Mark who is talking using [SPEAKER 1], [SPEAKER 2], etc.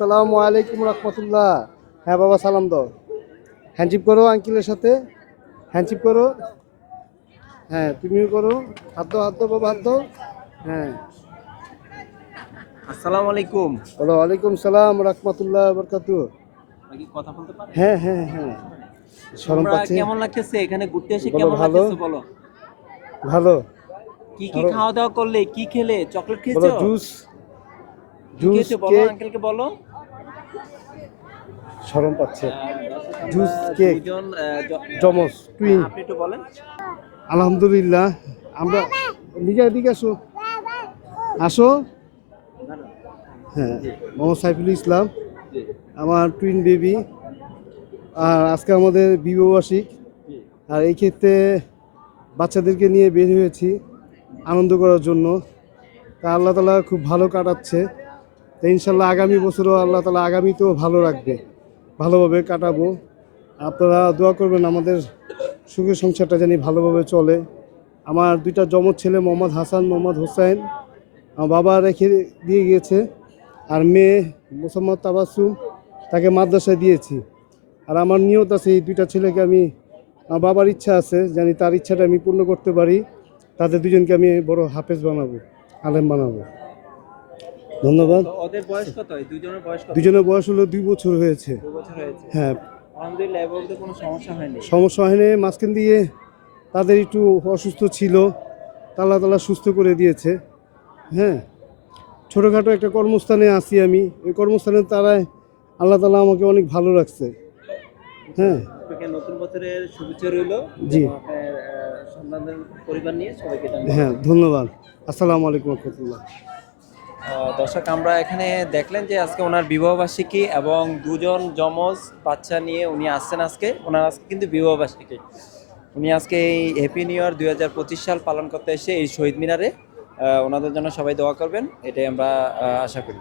[SPEAKER 1] আসসালামু আলাইকুম রহমতুল্লাহ। হ্যাঁ বাবা সালাম দাও। হ্যান্ডচিপ করো আঙ্কিলের সাথে। হ্যান্ডচিপ করো। হ্যাঁ তুমিও করো। হাত দাও হাত দাও বাবা হাত দাও। হ্যাঁ।
[SPEAKER 2] আসসালামু আলাইকুম।
[SPEAKER 1] বলো ওয়ালাইকুম সালাম রহমতুল্লাহ বরকাতু।
[SPEAKER 2] কথা বলতে পারেন
[SPEAKER 1] হ্যাঁ হ্যাঁ হ্যাঁ। শরম পাচ্ছে।
[SPEAKER 2] কেমন লাগতেছে? এখানে ঘুরতে এসে কেমন। লাগতেছে বলো?
[SPEAKER 1] ভালো।
[SPEAKER 2] কি কি খাওয়া দাওয়া করলে? কি খেলে? চকলেট খেয়েছো?
[SPEAKER 1] জুস।
[SPEAKER 2] কি
[SPEAKER 1] জুস
[SPEAKER 2] বলো আঙ্কেলকে বলো।
[SPEAKER 1] শরম পাচ্ছে। Juice, cake. জমস টুইন আলহামদুলিল্লাহ আমরা লিজা এদিকে আসো। আসো। হ্যাঁ মোহাম্মদ সাইফুল ইসলাম আমার টুইন বেবি আর আজকে আমাদের বিবাহবার্ষিক। আর এই ক্ষেত্রে বাচ্চাদেরকে নিয়ে বের হয়েছি আনন্দ করার জন্য। তা আল্লাহ তালা খুব ভালো কাটাচ্ছে। তো ইনশাল্লাহ আগামী বছরও আল্লাহ তালা আগামীতেও ভালো রাখবে, ভালোভাবে কাটাবো। আপনারা দোয়া করবেন আমাদের সুখের সংসারটা জানি ভালোভাবে চলে। আমার দুইটা জমজ ছেলে, মোহাম্মদ হাসান, মোহাম্মদ হোসেন আমার বাবা রেখে দিয়ে গিয়েছে, আর মেয়ে মোসাম্মদ তাবাসুম তাকে মাদ্রাসায় দিয়েছি। আর আমার নিয়ত আছে এই দুইটা ছেলেকে আমি, আমার বাবার ইচ্ছা আছে জানি তার ইচ্ছাটা আমি পূর্ণ করতে পারি, তাদের দুজনকে আমি বড় হাফেজ বানাবো, আলেম বানাবো। ধন্যবাদ।
[SPEAKER 2] ওদের বয়স কত? এই দুজনের বয়স কত?
[SPEAKER 1] দুজনের বয়স হলো দুই বছর হয়েছে।
[SPEAKER 2] বছর হয়েছে।
[SPEAKER 1] হ্যাঁ।
[SPEAKER 2] আলহামদুলিল্লাহ কোনো সমস্যা হয়নি?
[SPEAKER 1] সমস্যা হয়নি মাঝখান দিয়ে তাদের একটু অসুস্থ ছিল তাল্লা তালা সুস্থ করে দিয়েছে। হ্যাঁ। ছোটোখাটো একটা কর্মস্থানে আছি আমি। ওই কর্মস্থানে তারাই আল্লাহ তালা আমাকে অনেক ভালো রাখছে। হ্যাঁ।
[SPEAKER 2] নতুন বছরের শুভেচ্ছা রইল।
[SPEAKER 1] জি।
[SPEAKER 2] সন্তানদের পরিবার নিয়ে সবাইকে
[SPEAKER 1] হ্যাঁ ধন্যবাদ। আসসালামু আলাইকুম রহমতুল্লাহ।
[SPEAKER 2] দর্শক, আমরা এখানে দেখলেন যে আজকে ওনার বিবাহবার্ষিকী এবং দুজন যমজ বাচ্চা নিয়ে উনি আসছেন আজকে। ওনার আজকে কিন্তু বিবাহবার্ষিকী। উনি আজকে এই হ্যাপি নিউ ইয়ার দুই হাজার পঁচিশ সাল পালন করতে এসে এই শহীদ মিনারে ওনাদের জন্য সবাই দোয়া করবেন, এটাই আমরা আশা করি।